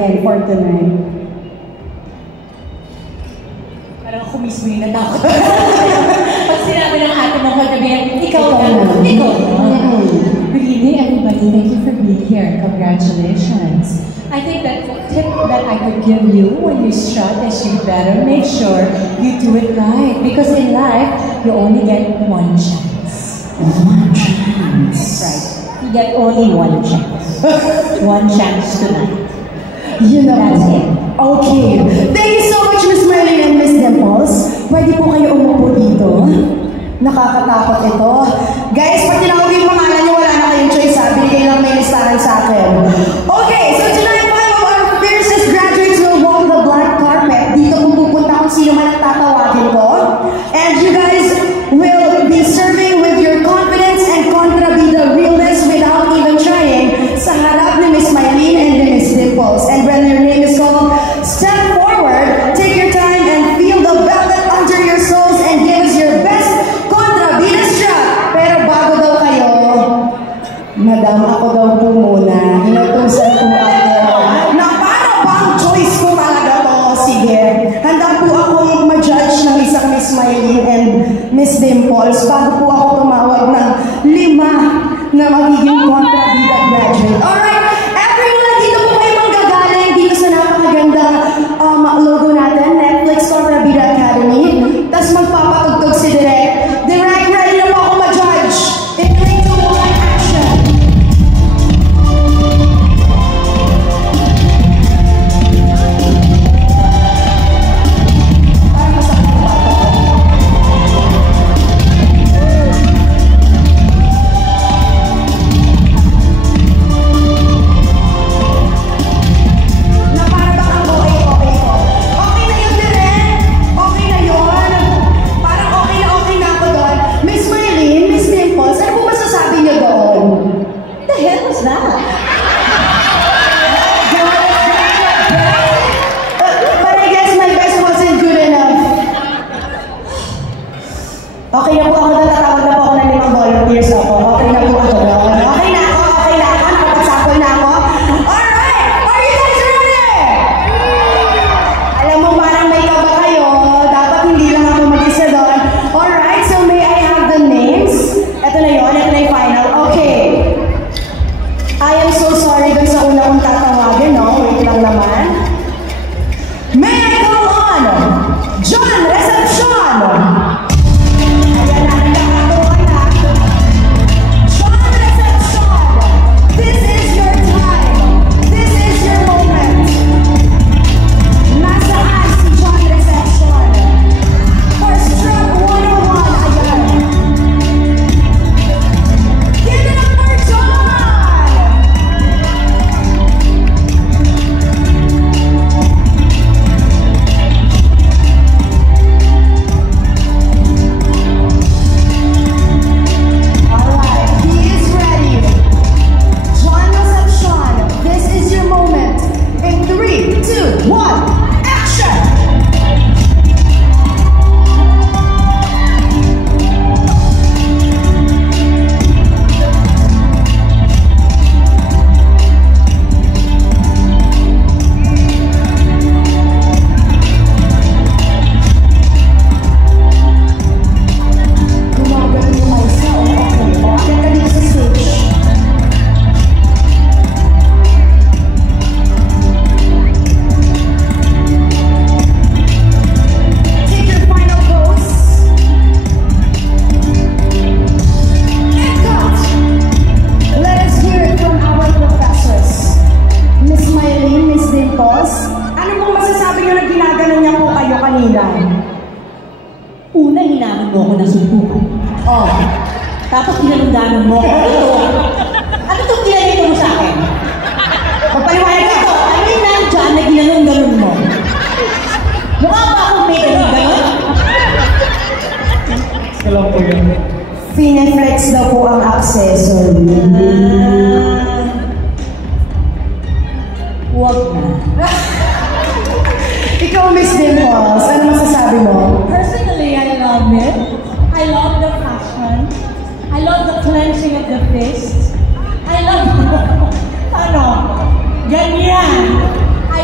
din for tonight? Parang ako mismo yung natakot. Pag sinabi ng ate mo kagabi, ikaw na. Really, everybody, thank you for being here. Congratulations. I think that the tip that I could give you when you strut is you better make sure you do it right. Because in life, you only get one chance. One chance. That's right. You get only one chance. One chance tonight. You know, that's it. Okay. Thank you so much, Miss Marlene and Miss Dimples. Pwede po kayo umupo dito. Nakakatakot ito. Guys, pag tinawag yung pangalan nyo, wala na kayong choice. Binigay lang may listahan sa akin. Okay, so tonight, five of our fiercest graduates will walk the black carpet. Dito kung pupunta kung sino man ang tatawagin ko. And you guys will be serving with your confidence and kontrabida realness without even trying sa harap ni Miss Marlene and Miss Dimples. And when your name is called, step forward, take your time and feel the velvet under your soles and give us your best kontrabida strut. Pero bago daw kayo, Madam, ako daw po muna. Inutusan po ako. Na para bang choice ko talaga to? Sige. Handa po akong ma-judge ng isang Miss Marlene and Miss Dimples bago po ako tumawag ng 5 na magiging kontrabida graduate. Alright, everyone, dito po kayo manggagaling dito sa napakagandang logo natin, Netflix Kontrabida Academy. Tapos magpapatugtog si Direk. Direk, ready na po ako ma-judge. In 3, 2, 1, action! Parang masakit pa ito. Na para bang ang okay ko? Okay na yun, Direk? Okay na yun? Parang okay na ako doon. Miss Marlene, Miss Dimples, ano po masasabi niyo doon? The hell was that? But I guess my best wasn't good enough. Okay na po ako doon. Tatawag na po ako ng 5 volunteers ako. Okay na po ako doon. Okay na ako. Nakapagsakol na ako. Alright! Are you guys ready? Alam mo, parang may kaba kayo. Dapat hindi lang ako mag-isa doon. Alright, so may I have the names? Ito na yun. Ito na yung final. Okay. I am so sorry dun sa una kong tatawagin, no? Wait lang naman. May I call on John Recepcion? Ayan na, nakakatuwa na. John Recepcion, this is your time. This is your moment. Nasaan si John Recepcion? For Strut 101, ayan. Give it up for John! Alright, he is ready. John Recepcion, this is your moment. In 3, 2, 1, action! Gumagano yung eyes na. Okay. O, akit ka dito sa stage. Take your final pose. And cut! Let us hear it from our professors. Miss Marlene, Miss Dimples, ano pong masasabi nyo na ginagano niya po kayo kanina? Una, hinaman mo ako ng suntukan. Oh. Tapos ginanong mo ako. Ano itong ginanito mo sa akin? Papaliwanag ka! Ito, ano yung nandyan na ginanong mo? Mukha ba akong may ganon? Alam po yun. Fineflex daw po ang accessory. Huwag na. Ikaw, Miss Dimples, ano masasabi mo? Personally, I love it. I love the fashion. I love the clenching of the fist. I love... ano? Ganyan. I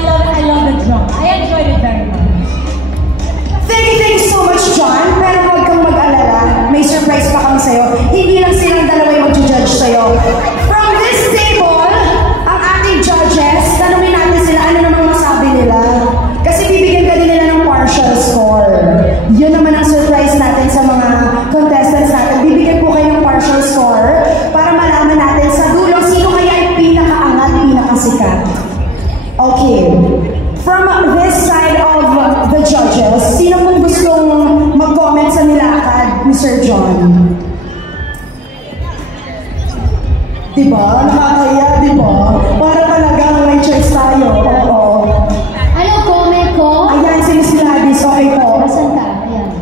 Okay. From this side of the judges, sino pong gustong mag-comment sa nilakad ni Sir John? Diba? Nakakaya, diba? Para talaga may choice tayo. Oo. Ano comment ko? Ayan, si Miss Gladys. Okay po. Asan ka? Ayan.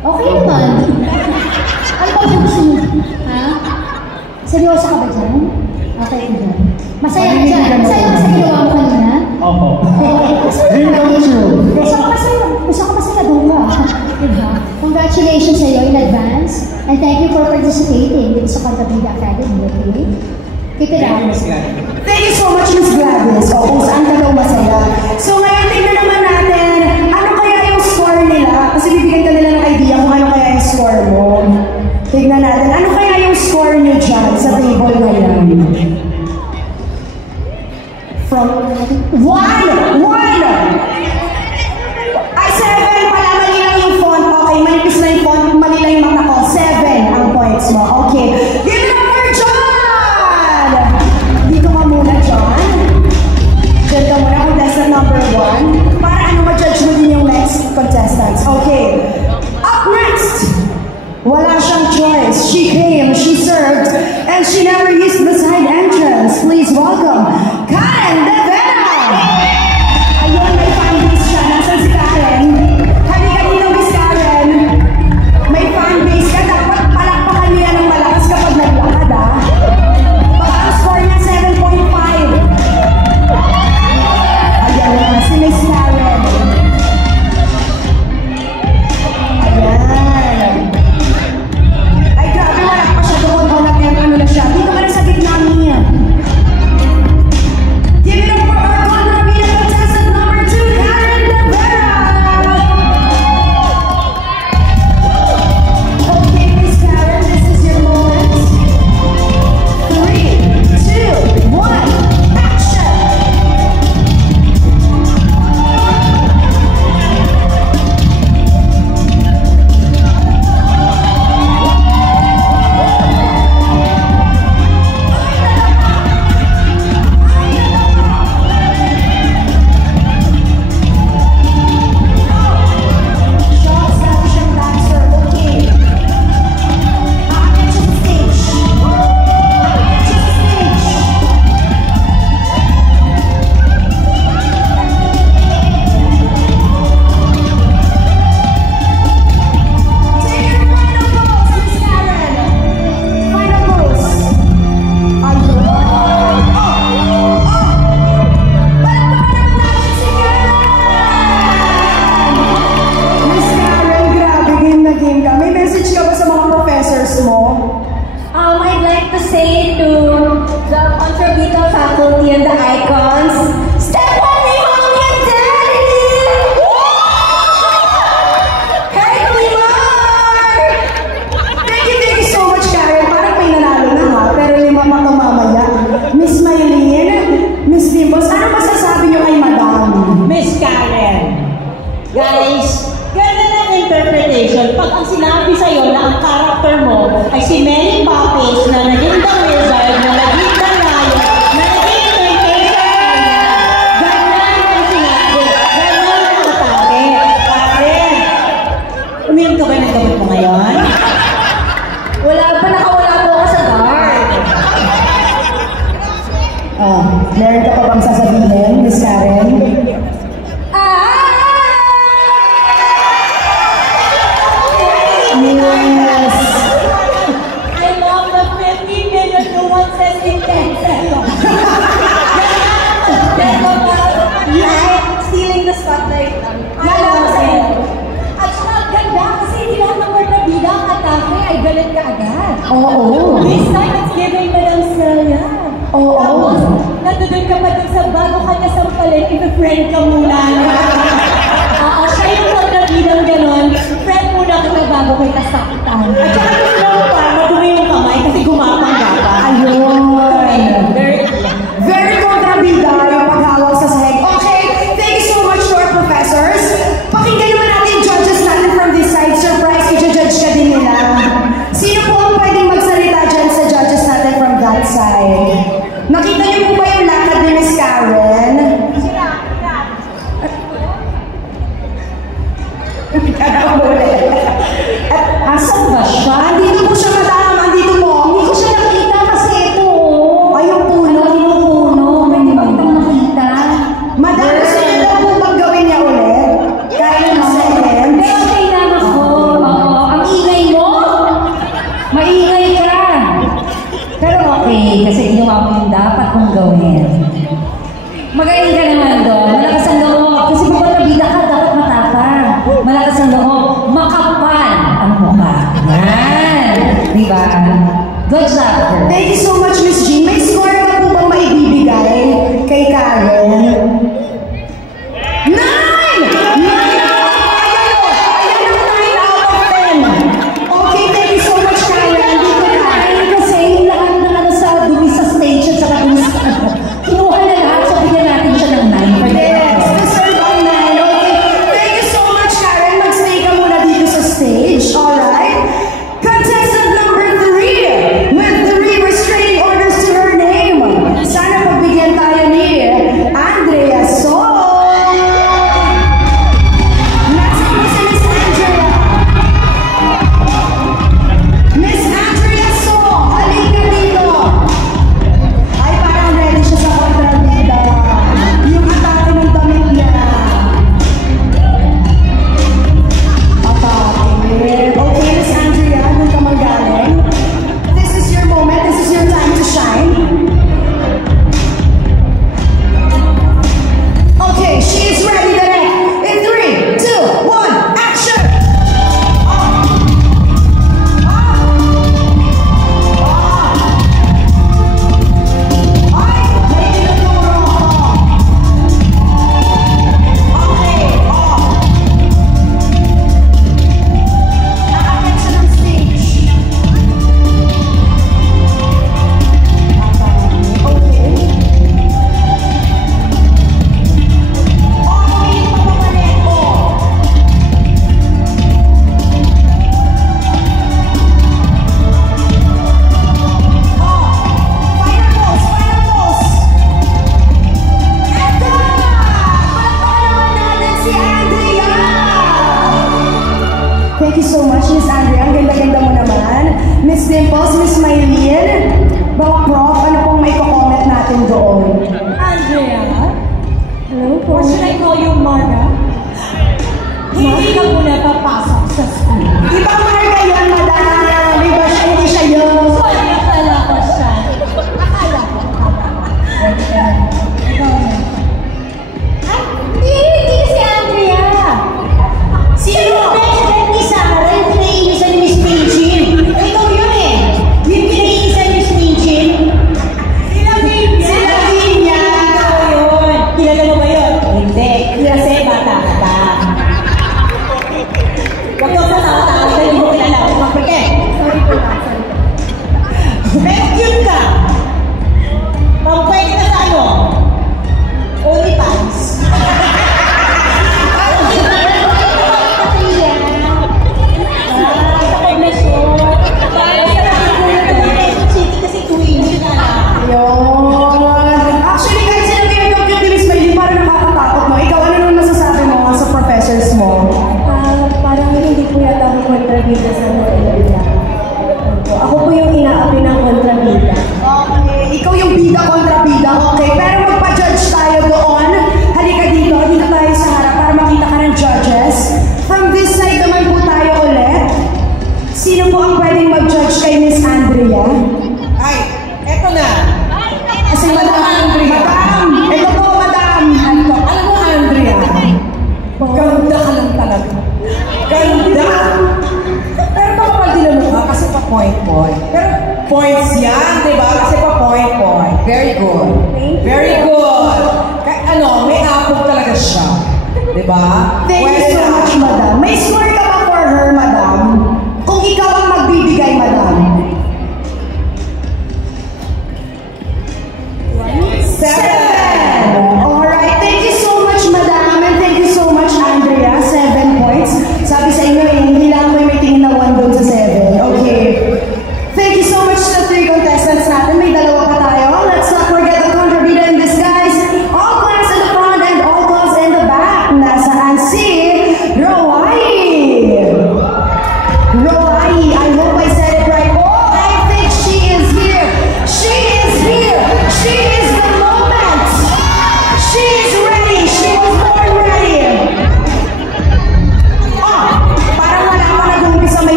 Okay naman. Ano ba gusto mo? Ha? Seryoso ka ba dyan? Okay ka dyan. Masaya ka dyan. Masaya ka sa ginawa mo kanina? Opo. Masaya ka ba? Gusto ka masaya. Gusto ka masaya doon ka. Diba? Congratulations sa iyo in advance. And thank you for participating dito sa Cantabida Academy. Okay? Keep it up. Thank you so much, Miss Gladys. O, kung saan ka daw masaya. So, ngayon, tignan naman natin, ano kaya yung score nila? Kasi bibigyan ka nila ng idea kung ano kaya yung score mo. Tignan natin, ano kaya yung score nyo dyan sa table na yan? From 1! 1! Ay, 7 pala, mali lang yung font. Okay, manipis na yung font, mali lang yung mata ko. 7 ang points mo. Okay. Give it up for John! Dito ka muna, John. Diyan ka muna, contestant number 1. Para ano ma-judge mo din yung next contestants. Okay. Up next! Wala siyang choice. She came, she served, and she never used the side entrance. Please welcome, Karen De Vera! Ayun, may fanbase siya. Nasaan si Karen? Halika dito, Miss Karen. May fanbase ka. Dapat palakpakan niya ng malakas kapag naglakad, ha? Baka ang score niya 7.5. Ayan na, si Miss Karen. Ayan. Ay, grabe, wala pa siya doon. Ano na siya. Dito ka na sa gitna niya. Give it up for our Conrabina contestant number 2, Karen De Vera! Okay, Miss Karen, this is your moment. 3, 2, 1, action! Shots action dancer, okay. Aakyat siya sa stage. Aakyat siya sa stage. Take your final pose, Miss Karen. Final pose. Ayun. Palakpakan naman natin si Karen! Miss Karen, grabe, game na game ka. May message ka ba sa mga professors mo? I'd like to say to the Contrabita faculty and the icons, step on me, mommy and daddy! Hey, Kumar! Thank you so much, Karen. Parang may nanalo na ha, pero 5 pa to mamaya. Miss Maylene, Miss Dimples, ano masasabi niyo kay Madam? Miss Karen, guys, ganda ng interpretation. Pag ang sinabi sa'yo na ang character mo ay si Mary Poppins na naging the wizard, na naging the lion, na naging temptation, ganyan ang sinabi. Ganyan ang atake. Karen, uminom ka ba ng gamot mo ngayon? Wala pa, nakawala po ako sa guard. Meron ka pa bang sasabihin, Miss Karen? Yes. I love the 50 million to 1 says in 10 seconds. Stealing the spotlight. Alam sa'yo. At saka ganda kasi hindi lahat ng kontrabida ang atake ay galit ka agad. Oo. This time it's giving Madam Celia. Oo. Tapos, natudoon ka pa dun sa bago ka niya sampalin, i-friend ka muna niya. Oo, siya yung kontrabidang ganon. Friend muna kita bago kita saktan. At saka gusto mo pa, madumi yung kamay kasi gumapang ka pa. Ayun. Dirty. Very kontrabida yung paghawak sa sahig. Okay, thank you so much to our professors. Pakinggan naman natin yung judges natin from this side. Surprise, i-judge ka din nila. Sino po ang pwedeng magsalita dyan sa judges natin from that side? Nakita niyo po ba yung lakad ni Miss Karen? Asan ba siya? Andito po siya, madam. Andito po. Hindi ko siya nakita kasi ito, oh. Ay, yung puno. Yung puno. Pwede ba kitang makita? Madam, gusto niyo daw po maggawin niya ulit? Kahit ng seconds? Pero okay lang ako. Oo. Ang ingay mo. Maingay ka. Pero okay, kasi ginawa mo yung dapat mong gawin. Magaling ka naman doon. Malakas ang loob. Kasi pag nabida ka, dapat matapang. Malakas ang loob. Makapal ang mukha. Yan. Diba? Good job, girl. Thank you so much, Miss Jean. May score ka po bang maibibigay kay Karen? 9! 9 out of 10. Okay, thank you so much, Karen. Dito na. Kasi yung lahat ng ano sa dumi sa stage at saka dumi sa ano, kinuha na lahat, so bigyan natin siya ng 9 for the Yes, deserve ang 9. Okay. Thank you so much, Karen. Magstay ka muna dito sa stage. Alright? Contestant number 3 with 3 restraining orders to her name. Sana pagbigyan tayo ni Andrea So. Nasa po si Miss Andrea. Miss Andrea So, halika dito. Ay, parang ready siya sa kontrabida. Yung atake ng damit niya. Atake. Okay, Miss Andrea, doon ka manggaling. This is your moment. This is your time to shine. Okay, she is ready then. In 3, 2, 1, action! Ay, may tinuturo ako. Okay, aakyat siya ng stage. Okay. Okay, papapalit ko. Final pose, final pose. Eto! Palakpakan naman natin si Andrea! Thank you so much, Miss Andrea. Ang ganda-ganda mo naman. Miss Dimples, Miss Maylene. Baka Prof, ano pong may comment natin doon? Andrea, Hello po. or should I call you Marga? Hindi ka muna papasok sa school. Ibang marka yun, madam. Iba siya, hindi siya yun. Sorry, akala ko siya. Akala ko. Ikaw na. Ay, hindi si Andrea. Sino? President ni Sarah, yung pinaiinisan ni Miss Pinchin. Ikaw yun eh. Yung pinaiinisan ni Miss Pinchin. Sila Vinya. Sila Vinya. Ikaw yun. Kilala mo ba yun? Hindi. Kasi bata ka pa. Huwag kang matawa-tawa dahil hindi mo kilala. Huwag kang pretend. Sorry po lang, sorry po. Pero cute ka. Pwede ka sa ano? Only pants. Yun. Actually, guys, sinabi yung cute ni Miss Maylene, parang nakakatakot mo. Ikaw, ano nung masasabi mo sa professors mo? Parang hindi po yata ako kontrabida sa mga Ako po yung inaapi ng kontrabida. Okay. Ikaw yung bida kontra bida. Okay. Pero magpa-judge tayo doon. Halika dito. Dito tayo sa harap para makita ka ng judges. From this side naman po tayo ulit. Sino po ang pwedeng mag-judge kay Miss Andrea? Ay, eto na. Kasi madam, ito po, madam. Alam mo, Andrea, ganda ka lang talaga. Ganda! Pero makapal din ang mukha kasi pa-point-point. Pero points yan, di ba? Kasi pa-point-point. Very good. Very good. Ano, may apple talaga siya. Di ba? Thank you so much, madam. May score ka ba for her, madam? Kung ikaw ang magbibigay, madam. 7. Alright. Thank you so much, madam. And thank you so much, Andrea. 7 points. Sabi sa inyo, hindi lang may tingin na 1 doon sa 7. Okay. Thank you so much sa 3 contestants natin. May dalawa pa tayo. Let's not forget the contributor in disguise. All class in the front and all class in the back. Nasaan si Roy?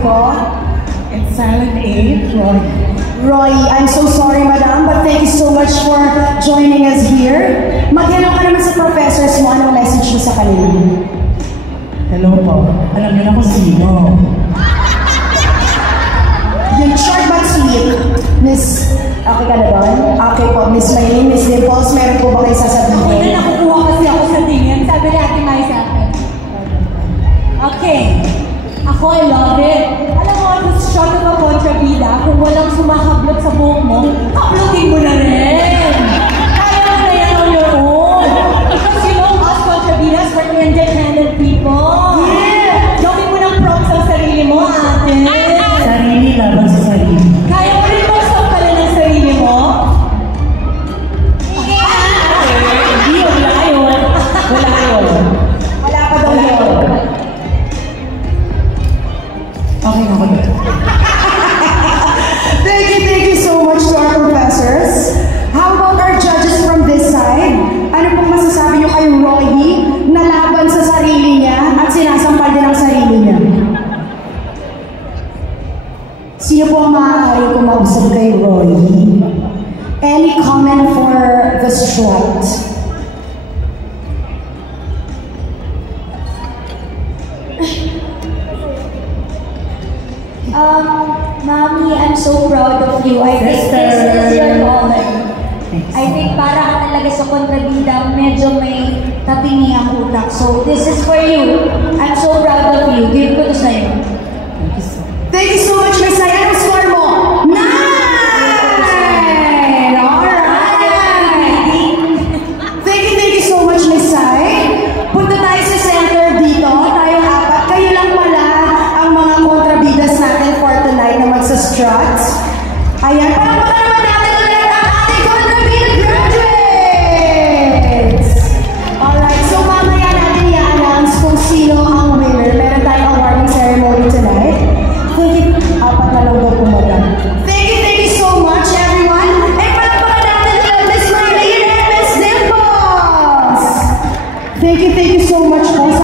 ko? It's silent A, Roy. Roy, I'm so sorry, madam, but thank you so much for joining us here. Maghanap ka naman sa professors mo, anong message mo sa kanila? Hello po. Alam niyo na kung sino. Yung short but sweet. Miss, okay ka na doon? Okay po, Miss Maylene, Miss Dimples, meron po ba kayo sasabihin? Ako na nakukuha kasi ako sa tingin. Sabi ni Ate Mai sa akin. Okay. Ako, I love it. Alam mo, this shot of a kontrabida, kung walang sumahablot sa buhok mo, uploadin mo na rin. Kaya mo na yan on your own. Because you know, us kontrabidas, we're independent people. Yeah! Gawin mo ng props ang sarili mo, ate. Sarili laban sa sarili. Kaya mo rin mag-stop ka rin ng sarili mo? Hindi, wala yun. Wala yun. Wala pa daw yun. Okay na ako dito. Thank you so much to our professors. How about our judges from this side? Ano pong masasabi niyo kay Roy na laban sa sarili niya at sinasampal din ang sarili niya? Sino po ang maaaring kumausap kay Roy? Any comment for the strut? Mommy, I'm so proud of you. I think this is your calling. I think para ka talaga sa kontrabida, medyo may tapingi ang utak. So, this is for you. I'm so proud of you. Give ko to sa'yo. Thank you so much, Miss Sai. Anong score mo? 9! Alright! Thank you so much, Miss Sai. Punta tayo sa center dito. Tayong apat. Kayo lang pala ang mga kontrabidas natin for tonight na magsa-struts. Ayan, palakpakan naman natin ulit ang ating kontrabida graduates! Alright, so mamaya natin i-announce kung sino ang winner. Meron tayong awarding ceremony tonight. Apat na lang daw pumaga. Thank you so much, everyone. And palakpakan natin ulit Miss Maylene and Miss Dimples. Thank you so much po.